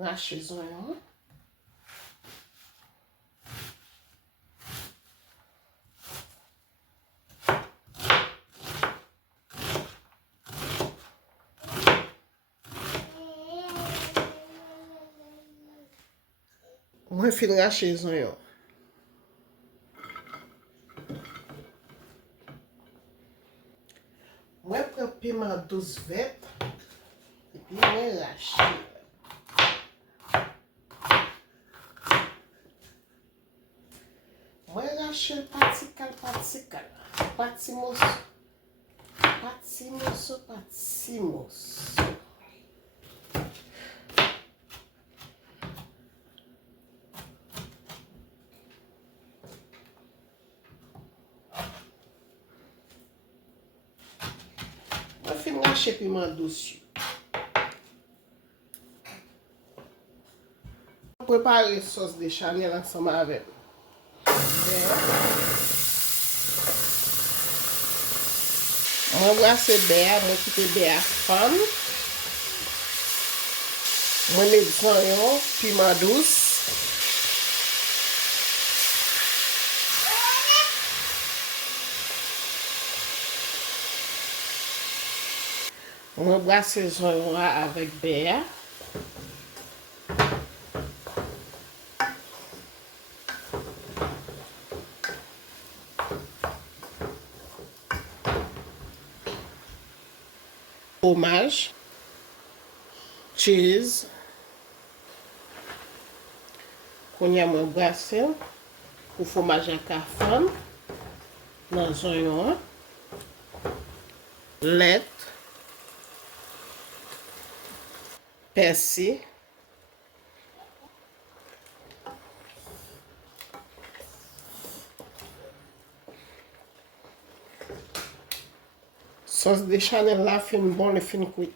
Rache zonyon. Mwen fin rache zonyon. Mwen pren piment douce vert. Et puis mwen rache. Mwen rache patikal. Patimos. Mwen fin rache piment douce. Prepare sauce de chanel ensemble avec. Mwen brase beya, mwen kite beya fan. Mwen met zanyon, piment douce. Mwen brase zanyon avec beya. Fromage, cheese, konya mwen brase pour fromage à fond dans zonyon, lait, persil, sauce de chanel la fin bon, le fin cuit.